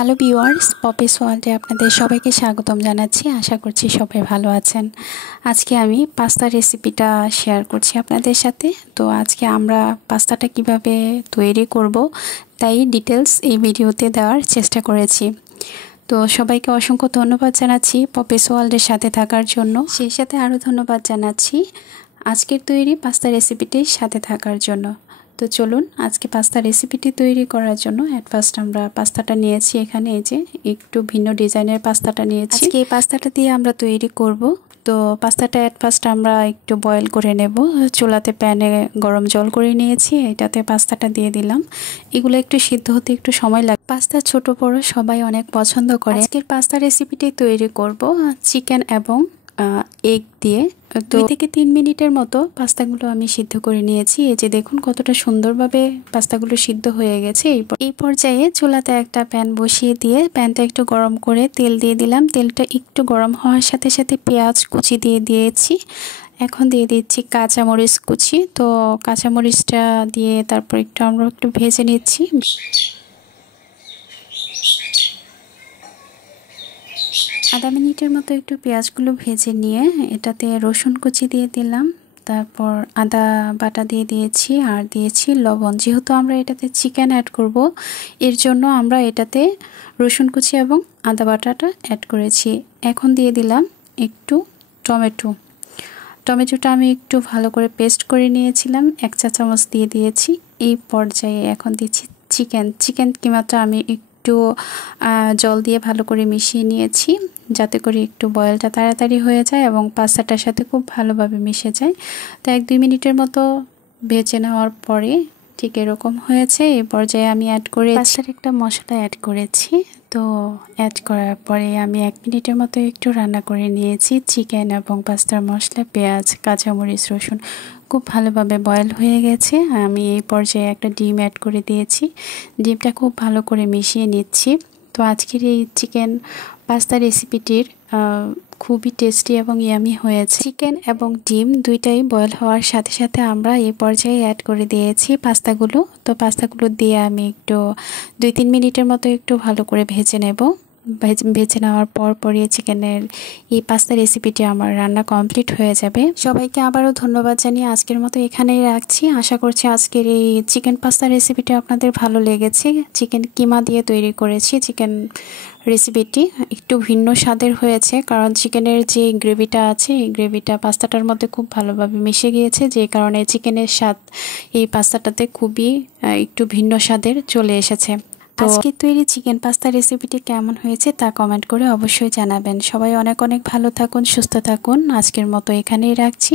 Hello viewers, Poppy's ওয়ার্ল্ডে আপনাদের সবাইকে স্বাগতম জানাচ্ছি। আশা করছি সবাই ভালো আছেন। আজকে আমি পাস্তা রেসিপিটা শেয়ার করছি আপনাদের সাথে। তো আজকে আমরা পাস্তাটা কিভাবে তৈরি করব তাই ডিটেলস এই ভিডিওতে দেওয়ার চেষ্টা করেছি। তো সবাইকে অসংখ্য ধন্যবাদ জানাচ্ছি পপিস ওয়ার্ল্ডের সাথে থাকার জন্য। সেই সাথে আরও ধন্যবাদ জানাচ্ছি আজকের তৈরি পাস্তা রেসিপিটির সাথে থাকার জন্য। তো চলুন আজকে পাস্তা রেসিপিটি তৈরি করার জন্য ফার্স্ট আমরা পাস্তাটা নিয়েছি। এখানে এই যে একটু ভিন্ন ডিজাইনের পাস্তাটা নিয়েছি। আজকে এই পাস্তাটা দিয়ে আমরা তৈরি করব। তো পাস্তাটা ফার্স্ট আমরা একটু বয়েল করে নেব। চুলাতে প্যানে গরম জল করে নিয়েছি, এটাতে পাস্তাটা দিয়ে দিলাম। এগুলো একটু সিদ্ধ হতে একটু সময় লাগে। পাস্তা ছোট বড় সবাই অনেক পছন্দ করে। আজকের পাস্তা রেসিপিটি তৈরি করব চিকেন এবং এগ দিয়ে। 2 থেকে 3 মিনিটের মতো পাস্তাগুলো আমি সিদ্ধ করে নিয়েছি। এই যে দেখুন কতটা সুন্দরভাবে পাস্তাগুলো সিদ্ধ হয়ে গেছে। এই পর্যায়ে চুলাতে একটা প্যান বসিয়ে দিয়ে প্যানটা একটু গরম করে তেল দিয়ে দিলাম। তেলটা একটু গরম হওয়ার সাথে সাথে পেঁয়াজ কুচি দিয়ে দিয়েছি। এখন দিয়ে দিচ্ছি কাঁচামরিচ কুচি। তো কাঁচামরিচটা দিয়ে তারপর আমরা একটু ভেজে নিচ্ছি। আধা মিনিটের মতো একটু পেঁয়াজগুলো ভেজে নিয়ে এটাতে রসুন কুচি দিয়ে দিলাম। তারপর আদা বাটা দিয়ে দিয়েছি আর দিয়েছি লবণ। যেহেতু আমরা এটাতে চিকেন অ্যাড করব, এর জন্য আমরা এটাতে রসুন কুচি এবং আদা বাটাটা অ্যাড করেছি। এখন দিয়ে দিলাম একটু টমেটোটা আমি একটু ভালো করে পেস্ট করে নিয়েছিলাম, 1 চা চামচ দিয়ে দিয়েছি। এই পর্যায়ে এখন দিচ্ছি চিকেন কিমাটা আমি একটু জল দিয়ে ভালো করে মিশিয়ে নিয়েছি, যাতে করে একটু বয়েলটা তাড়াতাড়ি হয়ে যায় এবং পাস্তাটার সাথে খুব ভালোভাবে মিশে যায়। তো 1-2 মিনিটের মতো ভেজে নেওয়ার পরে ঠিক এরকম হয়েছে। এই পর্যায়ে আমি পাস্তার একটা মশলা অ্যাড করেছি। তো অ্যাড করার পরে আমি 1 মিনিটের মতো একটু রান্না করে নিয়েছি। চিকেন এবং পাস্তার মশলা, পেঁয়াজ, কাঁচামরিচ, রসুন খুব ভালোভাবে বয়েল হয়ে গেছে। আমি এই পর্যায়ে একটা ডিম অ্যাড করে দিয়েছি। ডিমটা খুব ভালো করে মিশিয়ে নিচ্ছি। তো আজকের এই চিকেন পাস্তা রেসিপিটির খুবই টেস্টি এবং ইয়ামি হয়েছে। চিকেন এবং ডিম দুইটাই বয়েল হওয়ার সাথে সাথে আমরা এই পর্যায়ে অ্যাড করে দিয়েছি পাস্তাগুলো। তো পাস্তাগুলো দিয়ে আমি একটু 2-3 মিনিটের মতো একটু ভালো করে ভেজে নেব। ভেজে নেওয়ার পরই চিকেনের এই পাস্তা রেসিপিটি আমার রান্না কমপ্লিট হয়ে যাবে। সবাইকে আবারও ধন্যবাদ জানিয়ে আজকের মতো এখানেই রাখছি। আশা করছি আজকের এই চিকেন পাস্তা রেসিপিটি আপনাদের ভালো লেগেছে। চিকেন কিমা দিয়ে তৈরি করেছি। চিকেন রেসিপিটি একটু ভিন্ন স্বাদের হয়েছে, কারণ চিকেনের যে গ্রেভিটা আছে এই গ্রেভিটা পাস্তাটার মধ্যে খুব ভালোভাবে মিশে গিয়েছে, যে কারণে চিকেনের স্বাদ এই পাস্তাটাতে খুবই একটু ভিন্ন স্বাদের চলে এসেছে। আজকে তৈরি চিকেন পাস্তা রেসিপিটি কেমন হয়েছে তা কমেন্ট করে অবশ্যই জানাবেন। সবাই অনেক ভালো থাকুন, সুস্থ থাকুন। আজকের মতো এখানেই রাখছি।